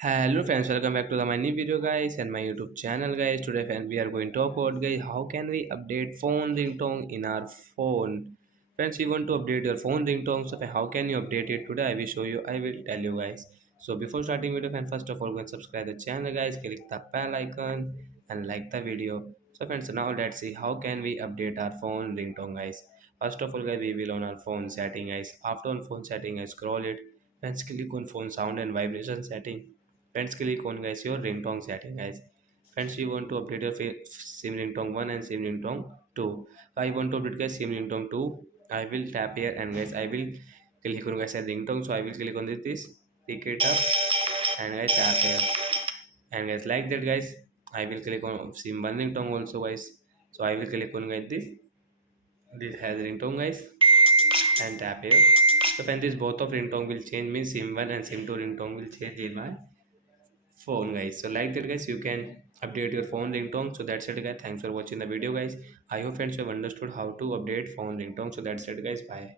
Hello friends, welcome back to my new video guys and my YouTube channel guys. Today friends, we are going to talk about guys how can we update phone ringtone in our phone. Friends, you want to update your phone ringtone, so how can you update it today? I will show you, I will tell you guys. So before starting video friends, first of all go and subscribe the channel guys, click the bell icon and like the video. So friends, now let's see how can we update our phone ringtone guys. First of all guys, we will on our phone setting guys. After on phone setting guys, scroll it. Friends, click on phone sound and vibration setting. Friends, click on guys your ringtone setting guys. Friends, you want to update your sim ringtone 1 and sim ringtone 2. I want to update guys sim ringtone 2. I will tap here and guys I will click on guys a ringtone, so I will click on this, pick it up and I tap here and guys like that guys I will click on sim 1 ringtone also guys, so I will click on guys this has ringtone guys and tap here. So when this both of ringtone will change, means sim 1 and sim 2 ringtone will change in my phone guys. So like that guys, you can update your phone ringtone. So that's it guys, thanks for watching the video guys. I hope friends you have understood how to update phone ringtone. So that's it guys, bye.